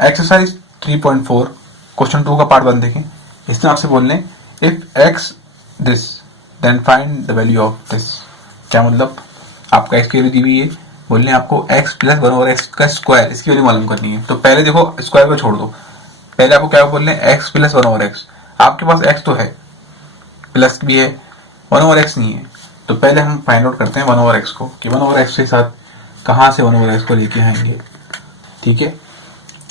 Exercise 3.4 question 2 का part 1 देखें। इसमें आपसे बोलने if x this then find the value of this. क्या मतलब, आपका एक्स की वैल्यू दी हुई है, बोलने आपको एक्स प्लस 1/x का स्क्वायर इसकी वैल्यू मालूम करनी है। तो पहले देखो स्क्वायर को छोड़ दो, पहले आपको क्या बोलने एक्स प्लस 1/x। आपके पास एक्स तो है, प्लस भी है, 1/x नहीं है। तो पहले हम फाइंड आउट करते हैं 1/x को कि 1/x के साथ कहाँ से 1/x को लेके आएंगे। ठीक है,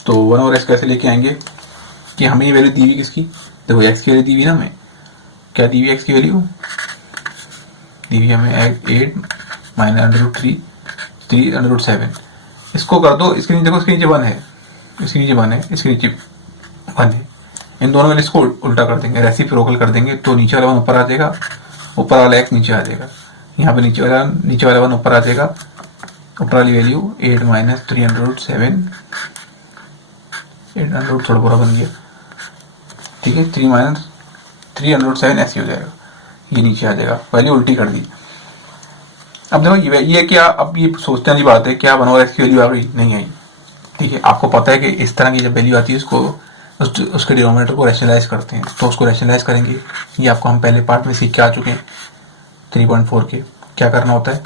तो 1/x कैसे लेके आएंगे कि हमें ये वैल्यू दी हुई किसकी, देखो एक्स की वैल्यू दी हुई ना, हमें क्या दी हुई, एक्स की वैल्यू दी हुई हमें 8 -√3 3√7। इसको कर दो, इसके नीचे देखो, इसके नीचे 1 है, इसके नीचे 1 है, इसके नीचे 1 है। इन दोनों में इसको उल्टा कर देंगे, रेसिप्रोकल कर देंगे, तो नीचे वाला 1 ऊपर आ जाएगा, ऊपर वाला एक्स नीचे आ जाएगा। यहाँ पे नीचे वाला 1 ऊपर आ जाएगा, ऊपर वाली वैल्यू 8 - 307, 800 थोड़ा पूरा बन गया, ठीक है, 3 - 307 ऐसे हो जाएगा, ये नीचे आ जाएगा, वैल्यू उल्टी कर दी। अब देखो ये क्या, अब ये सोचने वाली बात है, क्या 1/x की वैल्यू आ गई, नहीं आई। ठीक है, आपको पता है कि इस तरह की जब वैल्यू आती है उसको उसके डिनोमिनेटर को रैशनलाइज करते हैं, तो उसको रैशनलाइज करेंगे। ये आपको हम पहले पार्ट में सीख के आ चुके हैं 3.4 के। क्या करना होता है,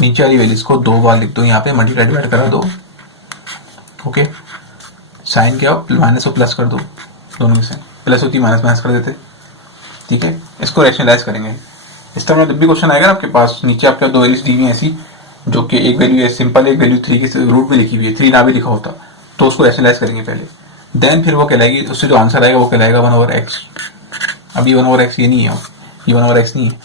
नीचे वाली वैल्यूज को 2 बार लिख दो, यहाँ पे मल्टीप्लाई डिवाइड करा दो। ओके, साइन क्या हो, माइनस को प्लस कर दो, दोनों में से प्लस होती माइनस माइनस कर देते। ठीक है, इसको रैशनलाइज करेंगे। इस तरह जब भी क्वेश्चन आएगा ना आपके पास, नीचे आपके 2 वैल्यूज दी हुई है ऐसी, जो कि एक वैल्यू है सिंपल, एक वैल्यू 3 के रूट में लिखी हुई है, 3 ना भी लिखा होता, तो उसको रैशनलाइज करेंगे पहले, देन फिर वो कहलाएगी, उससे जो आंसर आएगा वो कहलाएगा 1/x। अभी 1/x ये नहीं है, ये 1/x नहीं है,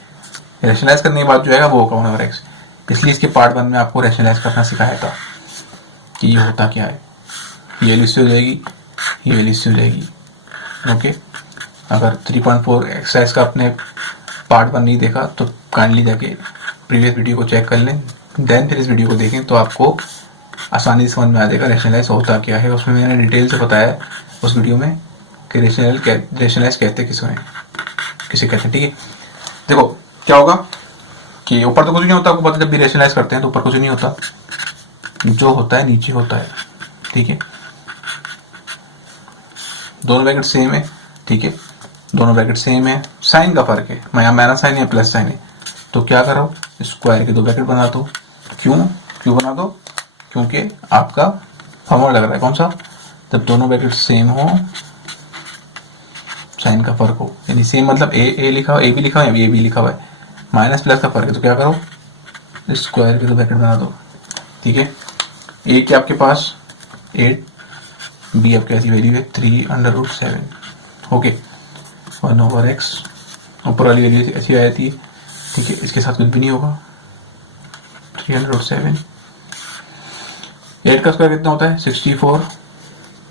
रैशनलाइज करने के बाद जो आएगा वो होगा 1/x। इसलिए इसके पार्ट 1 में आपको रैशनलाइज करना सिखाया था कि ये होता क्या है। ये वैल्यू इससे हो जाएगी, ये वैल्यू इससे हो जाएगी। ओके, अगर 3.4 एक्सरसाइज का आपने पार्ट 1 नहीं देखा तो काइंडली जाके प्रीवियस वीडियो को चेक कर लें, देन फिर इस वीडियो को देखें, तो आपको आसानी से समझ में आ जाएगा रैशनलाइज होता क्या है। उसमें मैंने डिटेल से बताया उस वीडियो में कि रैशनलाइज कहते किसे कहते हैं। ठीक है, देखो क्या होगा कि ऊपर तो कुछ नहीं होता, आपको पता, जब भी रैशनलाइज करते हैं तो ऊपर कुछ नहीं होता, जो होता है नीचे होता है। ठीक है, दोनों ब्रैकेट सेम है, ठीक है, दोनों ब्रैकेट सेम है, साइन का फर्क है, माइनस साइन या प्लस साइन है, तो क्या करो, स्क्वायर के 2 ब्रैकेट बना दो। क्यों बना दो, क्योंकि आपका फॉर्मूला लग रहा है कौन सा, जब दोनों ब्रैकेट सेम हो, साइन का फर्क हो, यानी सेम मतलब ए लिखा हुआ, ए भी लिखा हुआ है, ए भी लिखा हुआ है, माइनस प्लस का फर्क है, तो क्या करो, स्क्वायर के 2 ब्रैकेट बना दो। ठीक है, ए के आपके पास 8, बी आपकी ऐसी वैल्यू है 3√7। ओके, 1/x, ऊपर वाली वैल्यू ऐसी आ जाती है। ठीक है, इसके साथ कुछ भी नहीं होगा, 307। 8 का स्क्वायर कितना होता है, 64।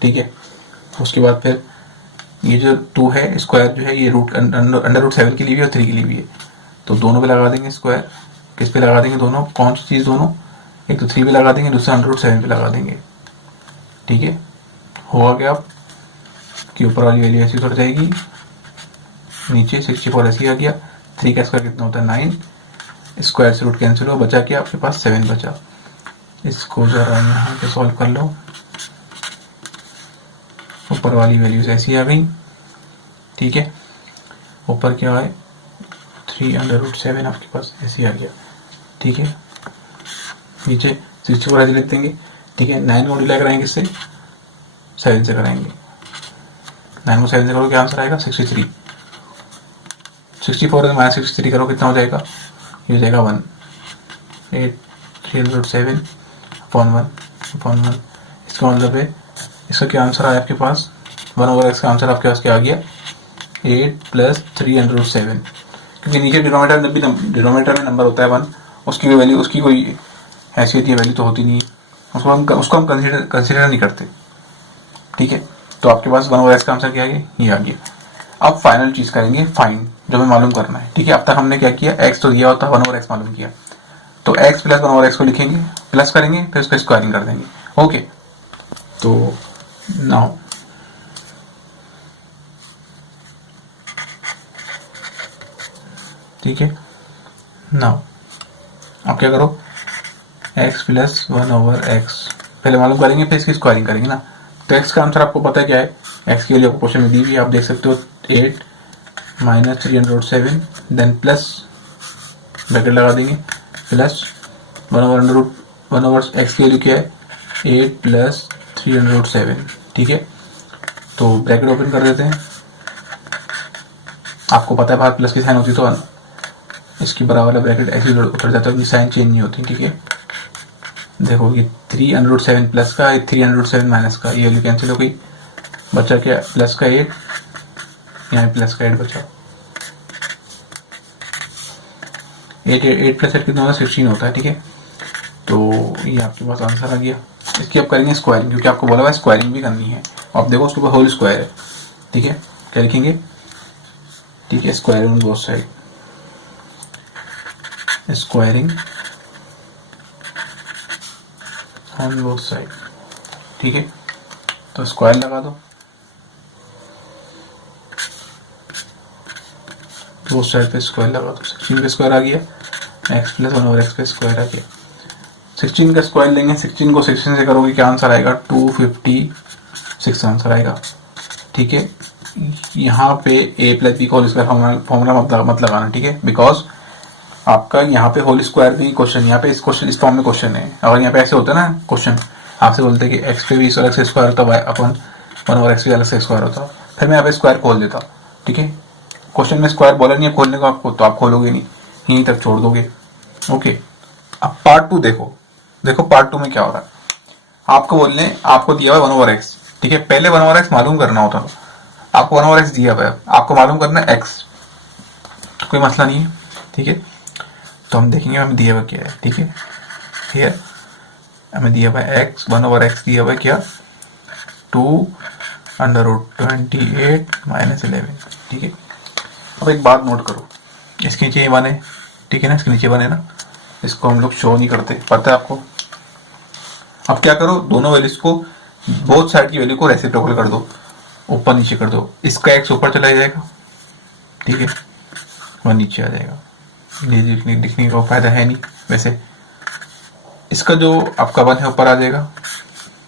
ठीक है, उसके बाद फिर ये जो 2 है, स्क्वायर जो है ये √7 के लिए भी और 3 के लिए भी है, तो दोनों पे लगा देंगे स्क्वायर। किस पे लगा देंगे, दोनों कौन सी चीज़, दोनों, एक तो 3 पे लगा देंगे, दूसरा √7 पे लगा देंगे। ठीक है, होगा क्या आप कि ऊपर वाली वैल्यू ऐसी उतर जाएगी, नीचे 64 ऐसी आ गया, 3 का स्क्वायर कितना होता है 9, स्क्वायर से रूट कैंसिल हो, बचा क्या आपके पास 7 बचा। इसको जरा यहाँ पे सॉल्व कर लो, ऊपर वाली वैल्यूज ऐसी आ गई। ठीक है, ऊपर क्या है 3√7 आपके पास ऐसे आ गया। ठीक है, नीचे 64 ऐसे लिख देंगे। ठीक है, 9 को मल्टीप्लाई कराएंगे इससे, 7 से कराएंगे, 9 को 7 से करो क्या आंसर आएगा 63। 64 है - 63 करो कितना हो जाएगा, ये हो जाएगा 1। 8 3/7/1/1। इसका मतलब है, इसका क्या आंसर आया आपके पास, 1/x का आंसर आपके पास क्या आ गया, 8 + 3√7। क्योंकि नीचे डिनोमिनेटर में नंबर होता है 1, उसकी कोई वैल्यू, उसकी कोई हैसियत या वैल्यू तो होती नहीं है, उसको हम कंसिडर नहीं करते। ठीक है, तो आपके पास 1/x का आंसर क्या आ गया, ये आ गया। अब फाइनल चीज करेंगे फाइंड, जो हमें मालूम करना है। ठीक है, अब तक हमने क्या किया, x तो दिया होता है, 1/x मालूम किया, तो x + 1/x को लिखेंगे, प्लस करेंगे, फिर उसका स्क्वायरिंग कर देंगे। ओके, तो नाउ ठीक है, नाउ आप क्या करो, x + 1/x पहले मालूम करेंगे, फिर इसकी स्क्वायरिंग करेंगे ना, तो x का आंसर आपको पता है क्या है, x की वैल्यू आपको क्वेश्चन में दी हुई है, आप देख सकते हो 8 माइनस 307, देन प्लस ब्रैकेट लगा देंगे, प्लस 1/√1 x की वैल्यू क्या है 8 प्लस 307, ठीक है। तो ब्रैकेट ओपन कर देते हैं, आपको पता है बाहर प्लस की साइन होती तो इसकी बराबर ब्रैकेट ऐसे उतर जाता है, साइन चेंज नहीं होती, ठीक है। देखो ये 3√7 प्लस का, 3√7 माइनस का, ये वैल्यू कैंसिल हो गई, बचा क्या प्लस का 8, यहाँ प्लस का 8 बचा, 8 प्लस 8 कितना होता है 16 होता है, ठीक है। तो ये आपके पास आंसर आ गया। इसकी आप करेंगे स्क्वायरिंग, क्योंकि आपको बोला हुआ है स्क्वायरिंग भी करनी है। आप देखो उसके ऊपर होल स्क्वायर है, ठीक है, क्या लिखेंगे, ठीक है, squaring on both side, squaring on both side, ठीक है। तो स्क्वायर लगा दो, बोथ साइड पे स्क्वायर लगा दो, 16 का स्क्वायर आ गया, x प्लस 1/x पे स्क्वायर आ गया। 16 का स्क्वायर लेंगे, 16 को 16 से करोगे क्या आंसर आएगा 256 आंसर आएगा, ठीक है। यहाँ पे a प्लस बी का होल स्क्वायर फॉर्मूला मत लगाना, ठीक है, बिकॉज आपका यहाँ पे होल स्क्वायर भी क्वेश्चन, यहाँ पे इस क्वेश्चन इस फॉर्म में क्वेश्चन है। अगर यहाँ पे ऐसे होता है ना क्वेश्चन, आपसे बोलते कि x पे भी अलग से स्क्वायर होता है, अपन 1/x पे अलग से स्क्वायर होता, फिर मैं यहाँ पे स्क्वायर खोल देता, ठीक है। क्वेश्चन में स्क्वायर बोला नहीं है खोलने को आपको, तो आप खोलोगे नहीं, यहीं तक छोड़ दोगे, ओके। अब पार्ट 2 देखो, देखो पार्ट 2 में क्या हो रहा है। आपको बोलने, आपको दिया हुआ 1/x, ठीक है, पहले 1/x मालूम करना होता है, आपको 1/x दिया हुआ है, आपको मालूम करना है x, तो कोई मसला नहीं है, ठीक है। तो हम देखेंगे हमें दिया हुआ क्या है, ठीक है, ठीक, हमें दिया हुआ x, 1/x दिया हुआ है क्या 2√28 - 11, ठीक है। अब एक बात नोट करो, इसके नीचे 1 है, ठीक है ना, इसके नीचे 1 है ना, इसको हम लोग शो नहीं करते, पता है आपको। अब क्या करो, दोनों वैल्यूज को, बोथ साइड की वैल्यू को रेसिप्रोकल कर दो, ऊपर नीचे कर दो, इसका x ऊपर चला जाएगा, ठीक है, वह नीचे आ जाएगा, लिखने का फायदा है नहीं वैसे। इसका जो आपका 1 है ऊपर आ जाएगा,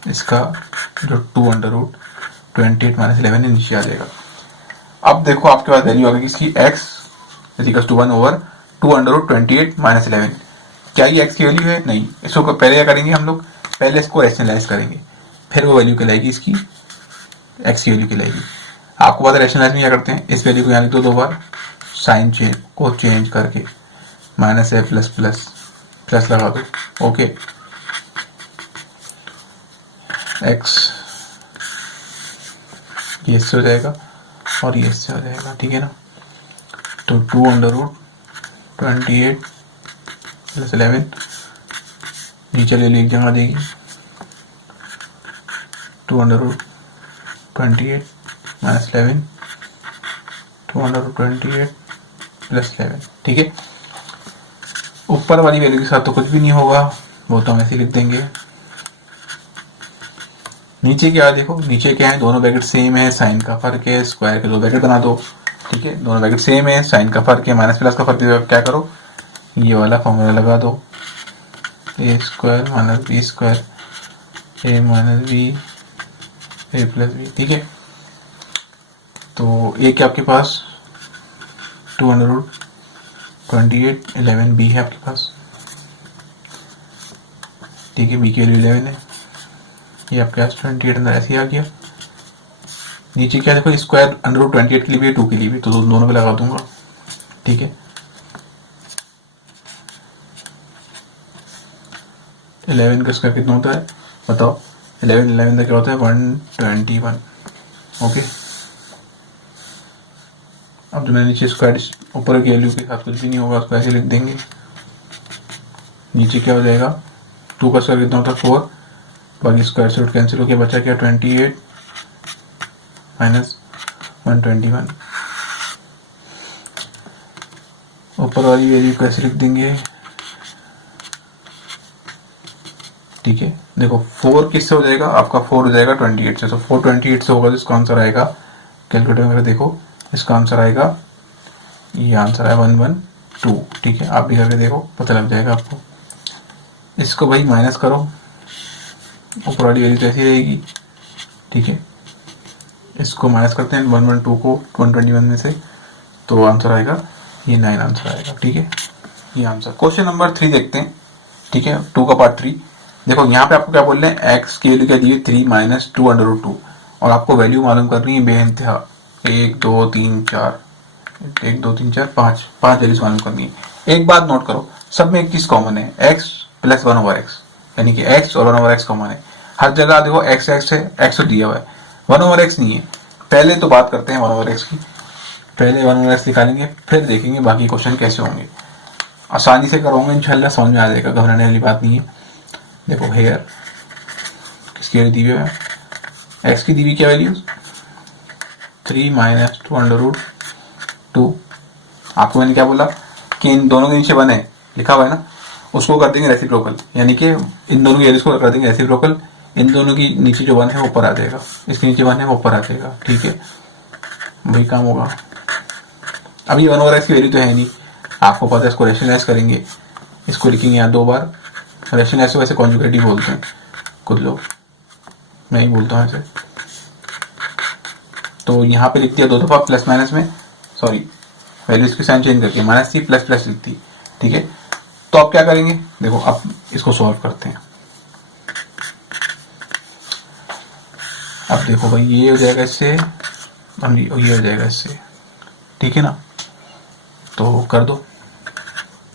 इसका जो 2√28 - 11 है नीचे आ जाएगा। अब देखो आपके पास वैल्यू आ गई इसकी x = 1/2√28 - 11। क्या ये x की वैल्यू है? नहीं। इसको पहले क्या करेंगे हम लोग, पहले इसको रैशनलाइज करेंगे, फिर वो वैल्यू कहलाएगी, इसकी x की वैल्यू कहलाएगी। आपको पता है रैशनलाइज में क्या करते हैं, इस वैल्यू को यहाँ लिख दो 2 बार, साइन को चेंज करके -a प्लस लगा दो, ओके। x ये इससे हो जाएगा और ये इससे हो जाएगा, ठीक है ना। तो 2√28 + 11 नीचे ले ली एक जगह देगी, 2√28 - 11 228 + 11, ठीक है। ऊपर वाली वैल्यू के साथ तो कुछ भी नहीं होगा, वो तो हम ऐसे लिख देंगे। नीचे क्या देखो, नीचे क्या है, दोनों ब्रैकेट सेम है, साइन का फर्क है, स्क्वायर के 2 ब्रैकेट बना दो, ठीक है, दोनों ब्रैकेट सेम है, साइन का फर्क है, माइनस प्लस का फर्क है, क्या करो ये वाला फॉर्मूला लगा दो, a² - b² a - b a + b, ठीक है। तो ये क्या आपके पास 2√28 - 11 b है आपके पास, ठीक है, b की वैल्यू 11 है, ये आपके पास 28 अंदर ऐसे ही आ गया। नीचे क्या देखो, स्क्वायर √28 के लिए भी 2 के लिए भी, तो दोनों पे लगा दूंगा, ठीक है। 11 का स्क्वायर कितना होता है बताओ, 11 का क्या होता है 121, ओके। अब जो मैंने नीचे स्क्वायर ऊपर की वैल्यू के साथ कुछ भी नहीं होगा, उसको ऐसे लिख देंगे। नीचे क्या हो जाएगा, 2 का स्क्वायर कितना होता है 4, बाकी स्क्वायर से रूट कैंसिल हो गया, बचा क्या 28 - 121। ऊपर वाली वैल्यू कैसे लिख देंगे, ठीक है। देखो 4 किससे हो जाएगा, आपका 4 हो जाएगा 28 से, तो 4 28 से होगा, तो इसका आंसर आएगा, कैलकुलेटर में देखो इसका आंसर आएगा, ये आंसर है 112, ठीक है। आप भी करके देखो, पता लग जाएगा आपको। इसको भाई माइनस करो, ऊपर वाली वैल्यू कैसी रहेगी, ठीक है, इसको माइनस करते हैं 112 को 121 में से, तो आंसर आएगा ये 9 आंसर आएगा। ठीक है, ये आंसर। क्वेश्चन नंबर 3 देखते हैं। ठीक है, 2 का पार्ट 3। देखो यहाँ पे आपको क्या बोल रहे हैं, एक्स की वैल्यू क्या दी है 3 माइनस 2√2, और आपको वैल्यू मालूम करनी है बेइंतहा 1 2 3 4 1 2 3 4 5 वैल्यूज मालूम करनी है। एक बात नोट करो, सब में एक चीज कॉमन है, एक्स प्लस 1/x, यानी कि एक्स और 1/x कॉमन है। हर जगह देखो एक्स एक्स है, एक्स तो दिया हुआ है, 1/x नहीं है। पहले तो बात करते हैं 1/x की, पहले 1/x निकालेंगे, फिर देखेंगे बाकी क्वेश्चन कैसे होंगे। आसानी से करोगे इंशाल्लाह, समझ में आ जाएगा, घबराने वाली बात नहीं है। देखो हेयर किसकी वैल्यू दी हुई है, एक्स की दी हुई क्या वैल्यू 3 माइनस 2√2। आपको मैंने क्या बोला कि इन दोनों के नीचे 1 है, लिखा हुआ है ना, उसको कर देंगे रेसिप्रोकल, यानी कि इन दोनों की वैल्यूज को कर देंगे रेसिप्रोकल। इन दोनों की नीचे जो 1 है वो ऊपर आ जाएगा, इसके नीचे 1 है वो ऊपर आ जाएगा। ठीक है, वही काम होगा। अभी 1/x की वैल्यू तो है नहीं, आपको पता है, इसको रेशनलाइज करेंगे, इसको लिखेंगे यहाँ 2 बार। रेशनलाइज तो वैसे कॉन्जुगेटिव बोलते हैं कुछ लोग, मैं ही बोलता हूँ ऐसे। तो यहाँ पे लिख दिया 2 दफा प्लस माइनस में, सॉरी वैल्यूज की साइन चेंज करके माइनस थी प्लस प्लस लिख दी। ठीक है, तो अब क्या करेंगे, देखो अब इसको सॉल्व करते हैं। अब देखो भाई ये हो जाएगा इससे, ये हो जाएगा इससे, ठीक है ना, तो कर दो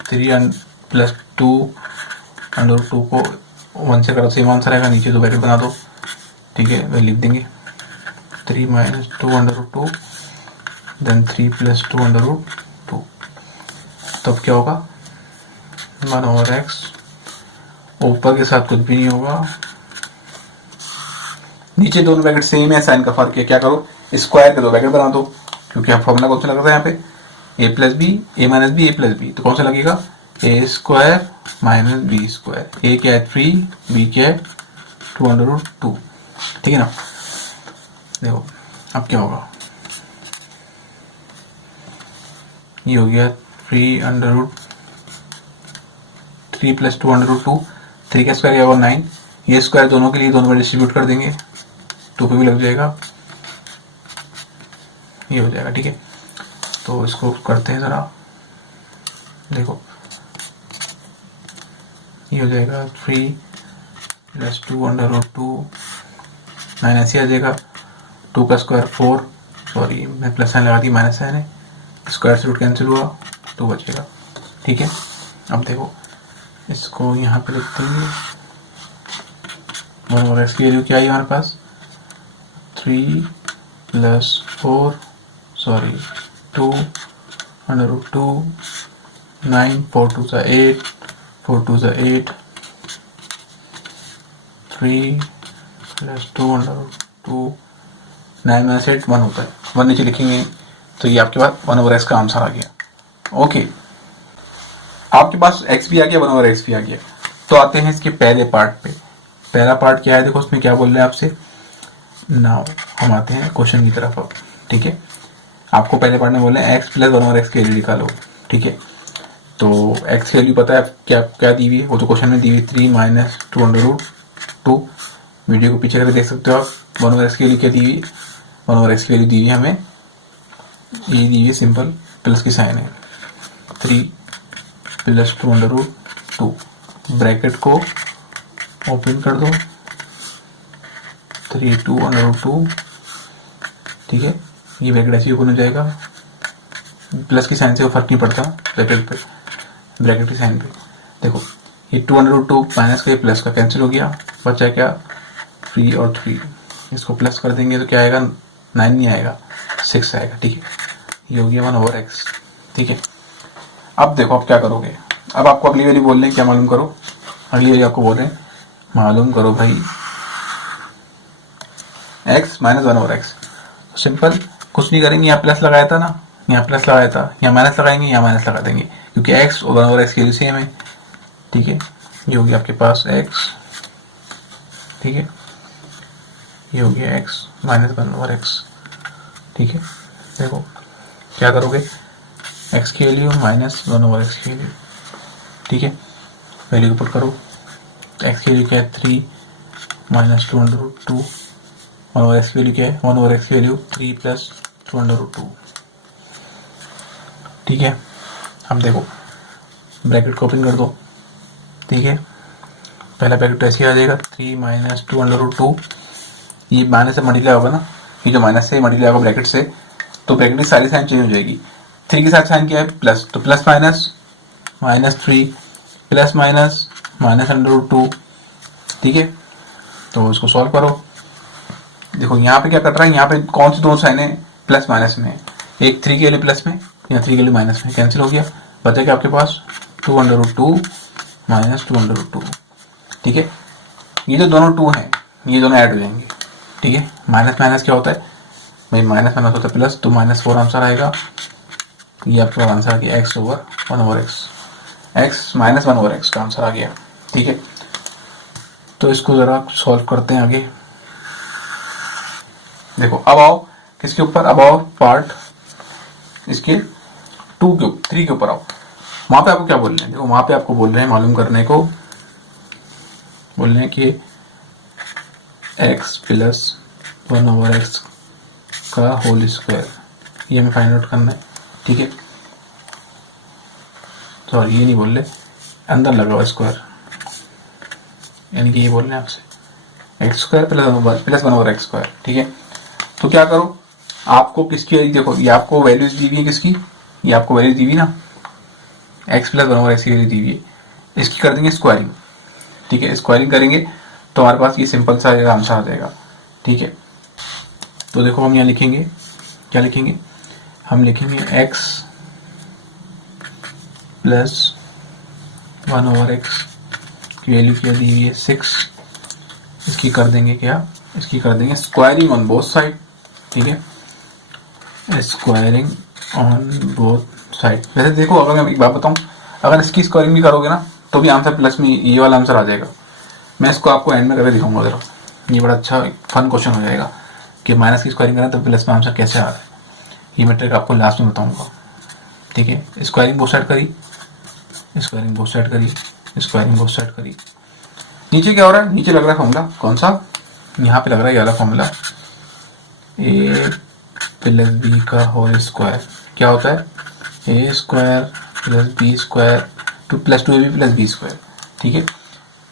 3 प्लस 2√2 को 1 से करो, सेम आंसर आएगा, नीचे 2 ब्रैकेट बना दो। ठीक है, वही लिख देंगे 3 माइनस 2√2 देन 3 प्लस 2√2। तब क्या होगा 1/x, ऊपर के साथ कुछ भी नहीं होगा, नीचे दोनों ब्रैकेट सेम है, साइन का फर्क है। क्या करो, स्क्वायर के 2 ब्रैकेट बना दो, क्योंकि आप फॉर्मूला कौन सा लग रहा है यहाँ पे, a plus B A minus B A plus B, तो कौन सा लगेगा A square minus B square. A क्या है 3, बी क्या है 2√2। ठीक है ना, देखो अब क्या होगा, ये हो गया 3 प्लस 2√2, 3 का स्क्वायर होगा 9, ये स्क्वायर दोनों के लिए दोनों में डिस्ट्रीब्यूट कर देंगे, 2 पे भी लग जाएगा, ये हो जाएगा। ठीक है, तो इसको करते हैं ज़रा, देखो ये हो जाएगा 3 प्लस 2√2 माइनस ये आ जाएगा 2 का स्क्वायर 4, सॉरी मैं प्लस साइन लगा दी, माइनस साइन है, स्क्वायर से रूट कैंसिल हुआ, 2 बचेगा। ठीक है, अब देखो इसको यहाँ पे लिखते हैं, 1/x की वैल्यू क्या आई हमारे पास 3 प्लस 4 सॉरी 2√2 9 4 2 8 4 2 8 3 प्लस 2√2 9 माइनस 8 1 होता है, 1 नीचे लिखेंगे, तो ये आपके पास 1/x का आंसर आ गया। ओके, आपके पास x भी आ गया, 1/x भी आ गया। तो आते हैं इसके पहले पार्ट पे। पहला पार्ट क्या है, देखो उसमें क्या बोल रहे हैं आपसे। नाउ हम आते हैं क्वेश्चन की तरफ अब। ठीक है, आपको पहले पार्ट में बोल रहे हैं x प्लस 1/x की वैल्यू निकालो। ठीक है, तो x की वैल्यू पता है क्या क्या दी हुई है, वो तो क्वेश्चन में दी हुई 3 माइनस 2√2। वीडियो को पीछे करके देख सकते हो आप। 1/x की वैल्यू क्या दी हुई, 1/x की वैल्यू दी हुई है हमें, ये दी हुई है सिंपल, प्लस की साइन है 3 प्लस 2√2, ब्रैकेट को ओपन कर दो 3 2√2। ठीक है, ये ब्रैकेट ऐसे ओपन हो जाएगा, प्लस की साइन से वो फर्क नहीं पड़ता ब्रैकेट पे, ब्रैकेट की साइन पे। देखो ये 2√2 माइनस का प्लस का कैंसिल हो गया, बचा क्या 3 और 3, इसको प्लस कर देंगे तो क्या आएगा 9 नहीं आएगा 6 आएगा। ठीक है, ये हो गया 1/x। ठीक है, अब देखो आप क्या करोगे, अब आपको अगली वैल्यू बोल रहे हैं क्या मालूम करो, अगली वैल्यू आपको बोल रहे हैं मालूम करो भाई x माइनस 1/x। सिंपल, कुछ नहीं करेंगे, यहाँ प्लस लगाया था ना, यहाँ प्लस लगाया था, यहाँ माइनस लगाएंगे, यहाँ माइनस लगा देंगे, क्योंकि x और 1/x के लिए सेम है। ठीक है, ये हो गया आपके पास x। ठीक है, ये हो गया x माइनस 1/x। ठीक है, देखो क्या करोगे, x की वैल्यू माइनस 1/x की वैल्यू। ठीक है, वैल्यू को पुट करो, x की वैल्यू क्या है 3 माइनस 2√2 वन ओवर एक्स की वैल्यू क्या है, वन ओवर एक्स की वैल्यू 3 प्लस 2√2। ठीक है, अब देखो ब्रैकेट को ओपन कर दो। ठीक है, पहला ब्रैकेट तो ऐसे ही आ जाएगा 3 माइनस 2√2, ये माइनस से मल्टीप्लाई होगा ना, ये जो माइनस से मल्टीप्लाई होगा ब्रैकेट से, तो ब्रैकेट की सारी साइन चेंज हो जाएगी। 3 के साथ साइन क्या है प्लस, तो प्लस माइनस -3 प्लस माइनस -√2। ठीक है, तो इसको सॉल्व करो। देखो यहाँ पे क्या कट रहा है, यहाँ पे कौन सी दो साइन है प्लस माइनस में, एक 3 के लिए प्लस में या 3 के लिए माइनस में, कैंसिल हो गया, बचा क्या आपके पास 2√2 माइनस 2√2। ठीक है, ये जो दोनों 2 हैं ये दोनों ऐड हो जाएंगे। ठीक है, माइनस माइनस क्या होता है भाई, माइनस माइनस होता है प्लस, तो -4 आंसर आएगा। ये आपका आंसर आ गया x over 1 over x, x minus 1 over x का आंसर आ गया। ठीक है, तो इसको जरा सॉल्व करते हैं आगे। देखो अब आओ किसके ऊपर, अब आओ पार्ट इसके 3 के ऊपर आओ। वहां पे आपको क्या बोल रहे हैं, देखो वहां पे आपको बोल रहे हैं मालूम करने को, बोल रहे हैं कि x प्लस 1 ओवर x का होल स्क्वायर, ये हमें फाइंड आउट करना है। ठीक है, सॉरी ये नहीं बोल रहे, अंदर लगा हुआ स्क्वायर, यानी कि ये बोल रहे हैं आपसे x square plus 1 over X square. ठीक है, तो क्या करो, आपको किसकी, देखो ये आपको वैल्यूज दी हुई है किसकी, ये आपको वैल्यू दी हुई ना, एक्स प्लस 1 ओवर एक्स की वैल्यू दी हुई है, इसकी कर देंगे स्क्वायरिंग। ठीक है, स्क्वायरिंग करेंगे तो हमारे पास ये सिंपल सा आंसर आ जाएगा। ठीक है, तो देखो हम यहाँ लिखेंगे, क्या लिखेंगे, हम लिखेंगे एक्स प्लस 1 ओवर एक्स की वैल्यू क्या दी हुई है 6, इसकी कर देंगे क्या, इसकी कर देंगे स्क्वायरिंग ऑन बोथ साइड। ठीक है, स्क्वायरिंग ऑन बोथ साइड। वैसे देखो अगर मैं एक बात बताऊं, अगर इसकी स्क्वायरिंग भी करोगे ना तो भी आंसर प्लस में ये वाला आंसर आ जाएगा। मैं इसको आपको एंड में करके दिखाऊंगा जरा, ये बड़ा अच्छा फन क्वेश्चन हो जाएगा कि माइनस की स्क्वायरिंग करें तो प्लस में आंसर कैसे आ रहा है, ये मैं ट्रिक आपको लास्ट में बताऊंगा। ठीक है, स्क्वायरिंग बोथ साइड करी, स्क्वायरिंग बोथ साइड करी, स्क्वायरिंग बोथ साइड करी। नीचे क्या हो रहा है, नीचे लग रहा है फॉर्मूला कौन सा, यहाँ पे लग रहा है ये वाला फॉर्मूला, ए प्लस बी का होल स्क्वायर क्या होता है, A square plus B square two plus 2ab plus B square. ठीक है,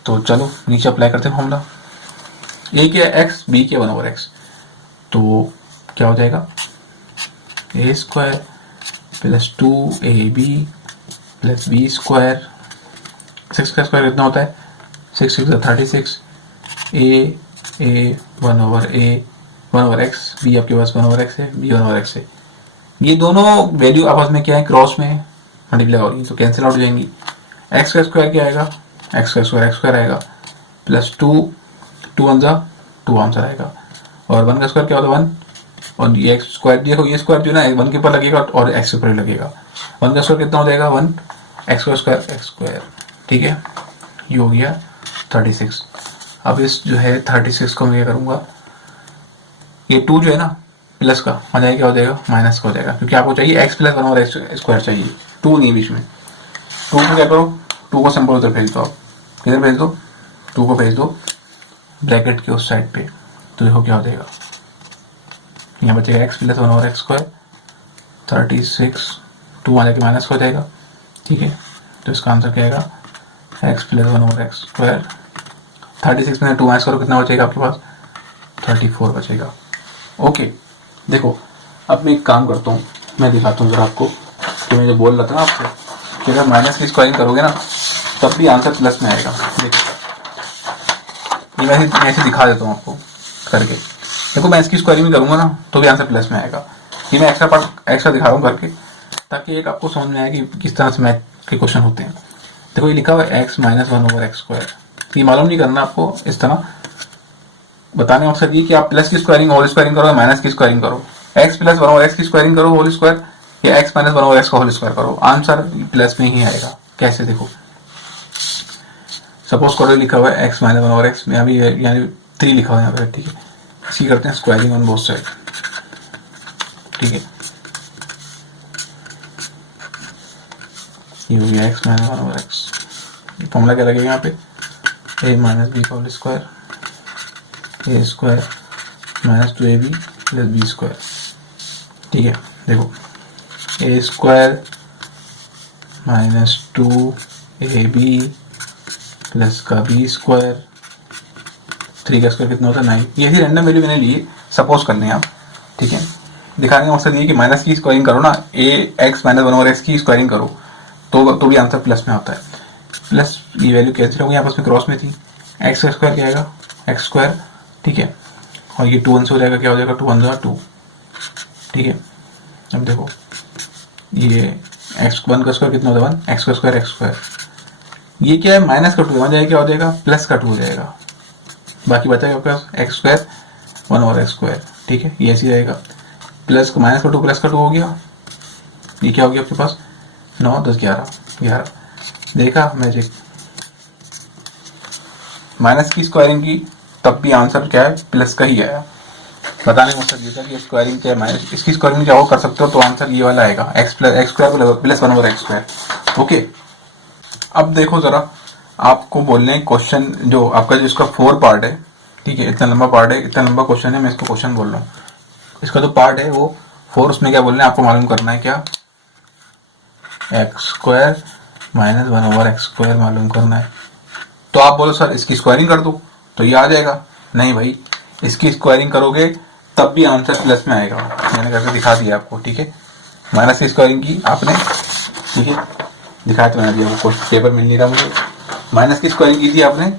तो चलो नीचे अप्लाई करते हैं फॉर्मूला, ए क्या है एक्स, बी क्या 1 ओवर एक्स, तो क्या हो जाएगा A square plus 2ab plus B square, 6 का स्क्वायर कितना होता है 6 6 36, ए 1 ओवर एक्स, बी आपके पास 1 ओवर एक्स है, बी 1 ओवर एक्स है, ये दोनों वैल्यू आपस में क्या है क्रॉस में मल्टीप्लाई हो रही है तो कैंसिल आउट हो जाएंगी। एक्स का स्क्वायर क्या आएगा, एक्स का स्क्वायर आएगा प्लस 2 1 जा 2 आंसर आएगा, और 1 का स्क्वायर क्या होता है 1, और ये एक्स स्क्वायर देखो, ये स्क्वायर जो है ना 1 के ऊपर लगेगा और एक्स के ऊपर लगेगा, 1 का स्क्वायर कितना हो जाएगा 1, एक्स का स्क्वायर। ठीक है, ये हो गया 36। अब इस जो है 36 को मैं क्या करूंगा, ये 2 जो है ना प्लस का आ जाएगा, क्या हो जाएगा माइनस का हो जाएगा, क्योंकि आपको चाहिए x plus 1 over X square चाहिए, 2 नहीं बीच में। 2 को क्या करो, 2 को सिंपल उधर भेज दो, आप किधर भेज दो, 2 को भेज दो ब्रैकेट के उस साइड पे, तो देखो क्या हो जाएगा, यहाँ बचेगा x plus 1 over X square 36, 2 आ जाके माइनस का हो जाएगा। ठीक है, तो इसका आंसर क्या आएगा x plus 1 over X square, 36 में 2 माइनस करो कितना बचेगा आपके पास 34 बचेगा। ओके, देखो अब मैं एक काम करता हूँ, मैं दिखाता हूँ जरा आपको कि मैं जो बोल रहा था ना आपको कि अगर माइनस की स्क्वायरिंग करोगे ना तब भी आंसर प्लस में आएगा। देखो ये मैं ऐसे दिखा देता हूँ आपको करके, देखो मैं इसकी स्क्वायरिंग भी करूँगा ना तो भी आंसर प्लस में आएगा। ये मैं एक्स्ट्रा दिखा रहा हूँ करके, ताकि एक आपको समझ में आए कि किस तरह से मैथ के क्वेश्चन होते हैं। देखो ये लिखा हुआ है x minus 1 over X square, ये मालूम नहीं करना आपको, इस तरह बताने का मकसद ये कि आप प्लस की स्क्वायरिंग होल स्क्वायरिंग करो या माइनस की स्क्वायरिंग करो, एक्स प्लस 1 ओवर एक्स की स्क्वायरिंग करो होल स्क्वायर, या एक्स माइनस 1 ओवर एक्स का होल स्क्वायर करो, आंसर प्लस में ही आएगा। कैसे, देखो सपोज करो लिखा हुआ है एक्स माइनस 1 ओवर एक्स में अभी यानी 3 लिखा हुआ है यहाँ पे। ठीक है, इसी करते हैं स्क्वायरिंग ऑन बोथ साइड। ठीक है, ये हो गया X minus 1 over X, formula क्या लगेगा यहाँ पे ए माइनस बी का whole square, A square minus 2ab plus B square. ठीक है, देखो A square minus 2ab plus का बी स्क्वायर, 3 का स्क्वायर कितना होता है 9। ये ऐसी रैंडम वैल्यू मैंने लिए, सपोज कर लें आप। ठीक है, दिखाने का मकसद ये कि माइनस की स्क्वायरिंग करो ना, ए एक्स माइनस 1 ओवर एक्स की स्क्वायरिंग करो तो भी आंसर प्लस में आता है। प्लस ये वैल्यू कैंसिल होगी, आपस में क्रॉस में थी, एक्स का स्क्वायर क्या आएगा एक्स स्क्वायर। ठीक है, और ये 2 1 से हो जाएगा, क्या हो जाएगा 2 1 जा 2। ठीक है, अब देखो ये एक्स 1 का स्क्वायर कितना होता है 1, एक्स का स्क्वायर एक्स स्क्वायर। ये क्या है माइनस का 2 वहाँ जाएगा, क्या हो जाएगा प्लस का 2 हो जाएगा, बाकी बचा आपके पास X square 1 over X square. ठीक है, ये ऐसे रहेगा, प्लस का माइनस का 2 प्लस का 2 हो गया, ये क्या हो गया आपके पास 9 10 11। देखा मैजिक, माइनस की स्क्वायरिंग की तब भी आंसर क्या है प्लस का ही आया। बताने का मतलब ये था कि स्क्वायरिंग क्या है माइनस, इसकी स्क्वायरिंग क्या कर सकते हो तो आंसर ये वाला आएगा x plus x square plus 1 over X square. Okay, अब देखो जरा, आपको बोलने क्वेश्चन जो आपका जो इसका 4 पार्ट है। ठीक है, इतना लंबा पार्ट है, इतना लंबा क्वेश्चन है, मैं इसको क्वेश्चन बोल रहा हूँ। इसका जो पार्ट है वो 4, उसमें क्या बोलना है आपको मालूम करना है, क्या x square minus 1 over X square मालूम करना है। तो आप बोलो सर इसकी स्क्वायरिंग कर दो तो ये आ जाएगा, नहीं भाई इसकी स्क्वायरिंग करोगे तब भी आंसर प्लस में आएगा, मैंने करके दिखा दिया आपको। ठीक है, माइनस की स्क्वायरिंग की आपने, ठीक है दिखाया तो मैंने दिया, आपको पेपर मिल नहीं रहा मुझे। माइनस की स्क्वायरिंग की थी आपने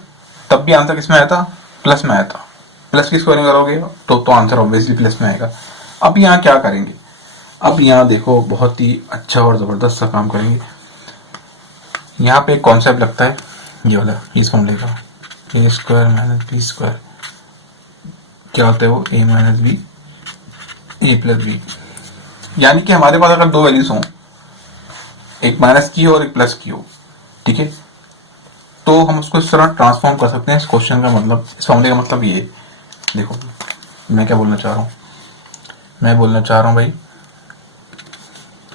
तब भी आंसर किस में आया था प्लस में आया था, प्लस की स्क्वायरिंग करोगे तो आंसर ऑब्वियसली प्लस में आएगा। अब यहाँ क्या करेंगे, अब यहाँ देखो बहुत ही अच्छा और ज़बरदस्त सा काम करेंगे। यहाँ पे एक कॉन्सेप्ट लगता है ये वाला, इस फॉर्मूले का ए स्क्वायर माइनस बी स्क्वायर, क्या होता है वो ए minus B A plus B. यानी कि हमारे पास अगर दो वैल्यूज हों, एक माइनस की हो और एक प्लस की हो, ठीक है, तो हम उसको इस तरह ट्रांसफॉर्म कर सकते हैं। इस क्वेश्चन का मतलब, इस फॉर्मूले का मतलब ये, देखो मैं क्या बोलना चाह रहा हूँ, मैं बोलना चाह रहा हूँ भाई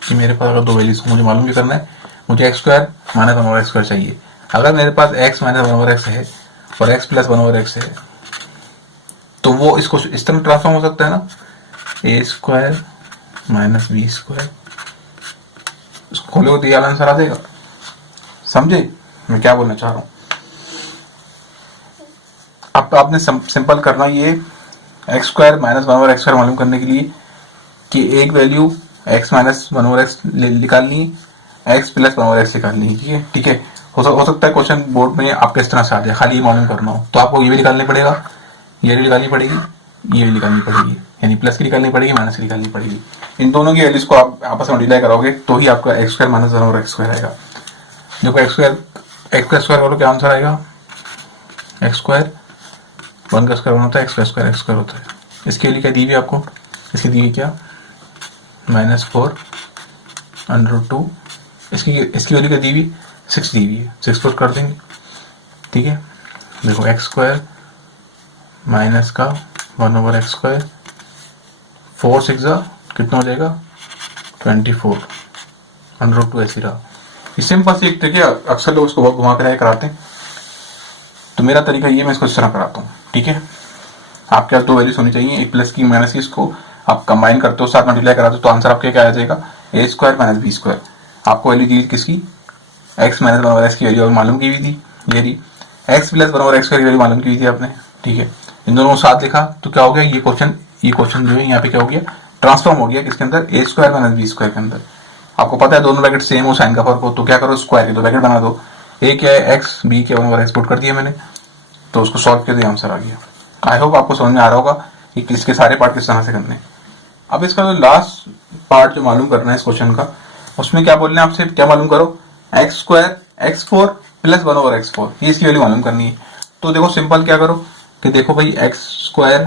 कि मेरे पास अगर दो वैल्यूज हो, मुझे मालूम भी करना है, मुझे x square minus 1 over X square चाहिए। अगर मेरे पास एक्स माइनस 1 ओवर एक्स है और एक्स प्लस 1 ओवर एक्स है, तो वो इसको इस तरह ट्रांसफॉर्म हो सकता है ना, ए स्क्वायर माइनस बी स्क्वायर, इसको खोलो तो ये आंसर आ जाएगा। समझे मैं क्या बोलना चाह रहा हूँ? अब आपने सिंपल करना ये x square minus 1 over X square मालूम करने के लिए कि एक value x minus 1 over x निकालनी, एक्स प्लस 1 ओवर एक्स निकालनी है। ठीक है, हो सकता है क्वेश्चन बोर्ड में आपके इस तरह से आ जाए, खाली ये मालूम करना हो तो आपको ये भी निकालनी पड़ेगा, ये भी निकालनी पड़ेगी, ये भी निकालनी पड़ेगी, यानी प्लस की निकालनी पड़ेगी माइनस की निकालनी पड़ेगी। इन दोनों की वैल्यूज को आप आपस में मल्टीप्लाई करोगे तो ही आपका x square minus 1 over X square आएगा। देखो एक्स का स्क्वायर करो क्या आंसर आएगा, एक्स स्क्वायर 1 का स्क्वायर होता है, एक्स का स्क्वायर एक्स स्क्वायर होता है। इसके लिए क्या दी हुई आपको, इसकी दी हुई क्या -4√2, इसकी वैल्यू क्या दी हुई 6 दी हुई है, 6 पुट कर देंगे। ठीक है, देखो एक्स स्क्वायर माइनस का 1 ओवर एक्स स्क्वायर, 4 6 कितना हो जाएगा 24√2 ऐसी रहा। इस सिंपल सी एक तरीके, अक्सर लोग इसको बहुत घुमा कर कराते हैं, तो मेरा तरीका ये, मैं इसको इस तरह कराता हूँ। ठीक है, आपके पास दो वैल्यूज होनी चाहिए, एक प्लस की माइनस की, इसको आप कंबाइन करते हो, साथ मल्टीप्लाई कराते हो, तो आंसर आपके क्या आ जाएगा A square minus B square. आपको वैल्यू दी किसकी, एक्स माइनस 1 ओवर एक्स की वैल्यू मालूम की हुई थी, ये रही एक्स प्लस 1 ओवर एक्स की वैल्यू मालूम की हुई थी आपने। ठीक है, इन दोनों को साथ लिखा तो क्या हो गया, ये क्वेश्चन जो है यहाँ पे क्या हो गया, ट्रांसफॉर्म हो गया किसके अंदर, ए स्क्वायर माइनस बी स्क्वायर के अंदर। आपको पता है दोनों ब्रैकेट सेम हो, साइन का फर्क हो, तो क्या करो स्क्वायर के दो ब्रैकेट बना दो, ए क्या है एक्स, बी के 1 ओवर एक्स पुट कर दिया मैंने, तो उसको सॉल्व किया तो आंसर आ गया। आई होप आपको समझ में आ रहा होगा कि किसके सारे पार्ट किस तरह से करने। अब इसका जो लास्ट पार्ट जो मालूम करना है इस क्वेश्चन का, उसमें क्या बोलना है आपसे, क्या मालूम करो, x square x4 plus 1 over x4, ये इसकी वैल्यू मालूम करनी है। तो देखो सिंपल क्या करो कि देखो भाई x square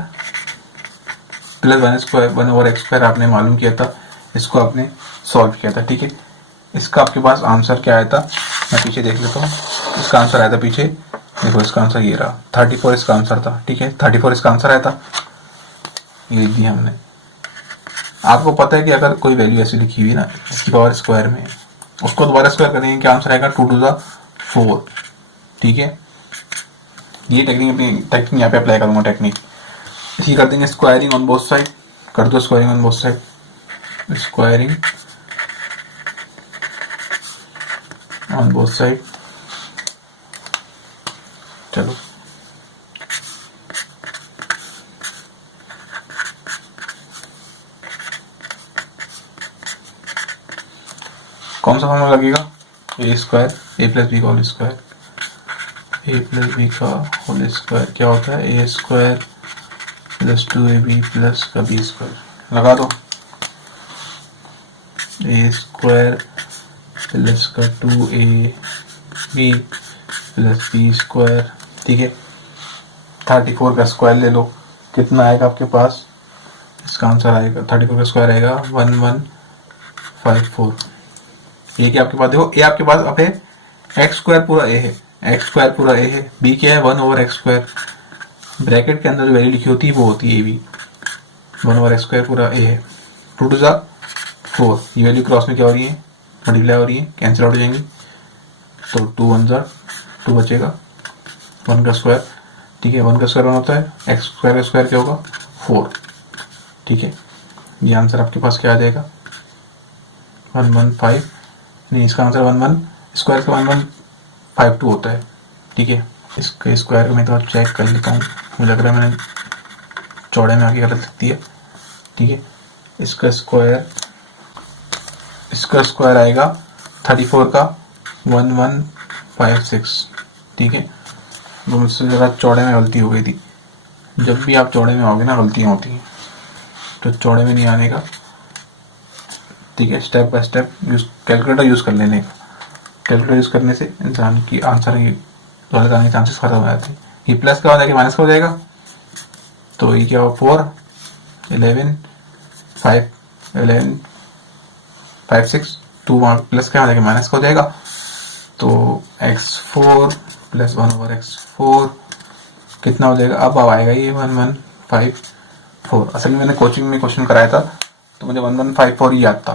plus 1 over X square आपने मालूम किया था, इसको आपने सॉल्व किया था। ठीक है, इसका आपके पास आंसर क्या आया था, मैं पीछे देख लेता हूँ, इसका आंसर आया था पीछे, देखो इसका आंसर ये रहा 34 इसका आंसर था। ठीक है, 34 इसका आंसर आया था, ये लिख दिया हमने। आपको पता है कि अगर कोई वैल्यू ऐसी लिखी हुई ना इसकी पावर स्क्वायर में, उसको दोबारा स्क्वायर करेंगे क्या आंसर आएगा 2 टू द 4। ठीक है, ये टेक्निक यहाँ पे अप्लाई करूंगा टेक्निक। इसी कर देंगे स्क्वायरिंग ऑन बोथ साइड, कर दो squaring on both side, squaring on both side. चलो कौन सा फॉर्मूला लगेगा, A square A plus B का होल स्क्वायर, ए प्लस बी का होल स्क्वायर क्या होता है, A square plus 2ab plus का बी स्क्वायर। लगा दो, ए स्क्वायर प्लस का 2ab प्लस बी स्क्वायर। ठीक है, 34 का स्क्वायर ले लो, कितना आएगा आपके पास, इसका आंसर आएगा 34 का स्क्वायर आएगा 1154। ये क्या आपके पास, देखो ए आपके पास अब है, एक्स स्क्वायर पूरा ए है, एक्स स्क्वायर पूरा ए है, बी क्या है 1/x स्क्वायर, ब्रैकेट के अंदर जो वैल्यू लिखी होती है वो होती है ए बी, 1/x स्क्वायर पूरा ए है, 2 2 4, ये वैल्यू क्रॉस में क्या हो रही है, मल्टीप्लाई हो रही है, कैंसिल आउट हो जाएंगी, तो 2 1 2 बचेगा, 1 का स्क्वायर। ठीक है, 1 का स्क्वायर 1 होता है, एक्स स्क्वायर का स्क्वायर क्या होगा 4। ठीक है, ये आंसर आपके पास क्या आ जाएगा 115, नहीं इसका आंसर 11 स्क्वायर का 1152 होता है। ठीक है, इसके स्क्वायर में तो चेक कर लेता हूँ, मुझे लग रहा है मैंने चौड़े में आगे गलत लिख दिया। ठीक है, इसका स्क्वायर आएगा 34 का 1156। ठीक है, तो मुझसे ज़रा चौड़े में गलती हो गई थी, जब भी आप चौड़े में आओगे ना गलतियाँ होती हैं, तो चौड़े में नहीं आने का। ठीक है, step by step calculator use कर लेने का, कैलकुलेटर यूज़ करने से इंसान की आंसर ये गलत आने के चांसेस खत्म हो जाते हैं। ये प्लस का हो जाएगा माइनस का हो जाएगा, तो ये क्या होगा 4 11 5 6 2 प्लस क्या हो जाएगा माइनस का हो जाएगा, तो x4 प्लस 1/x4 कितना हो जाएगा, अब आएगा ये 1154। असल में मैंने कोचिंग में क्वेश्चन कराया था तो मुझे 1154 ही याद था,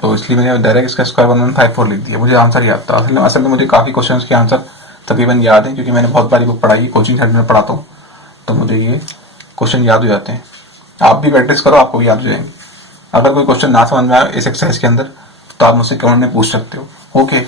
तो इसलिए मैंने डायरेक्ट इसका स्क्वायर 1154 लिख दिया, मुझे आंसर याद था। असल में मुझे काफ़ी क्वेश्चंस के आंसर तकरीबन याद हैं, क्योंकि मैंने बहुत बारी बुक पढ़ाई, कोचिंग सेंटर में पढ़ाता हूँ, तो मुझे ये क्वेश्चन याद हो जाते हैं। आप भी प्रैक्टिस करो, आपको भी याद हो जाएंगे। अगर कोई क्वेश्चन ना समझ में आए इस एक्सरसाइज के अंदर तो आप मुझसे कमेंट में पूछ सकते हो। ओके।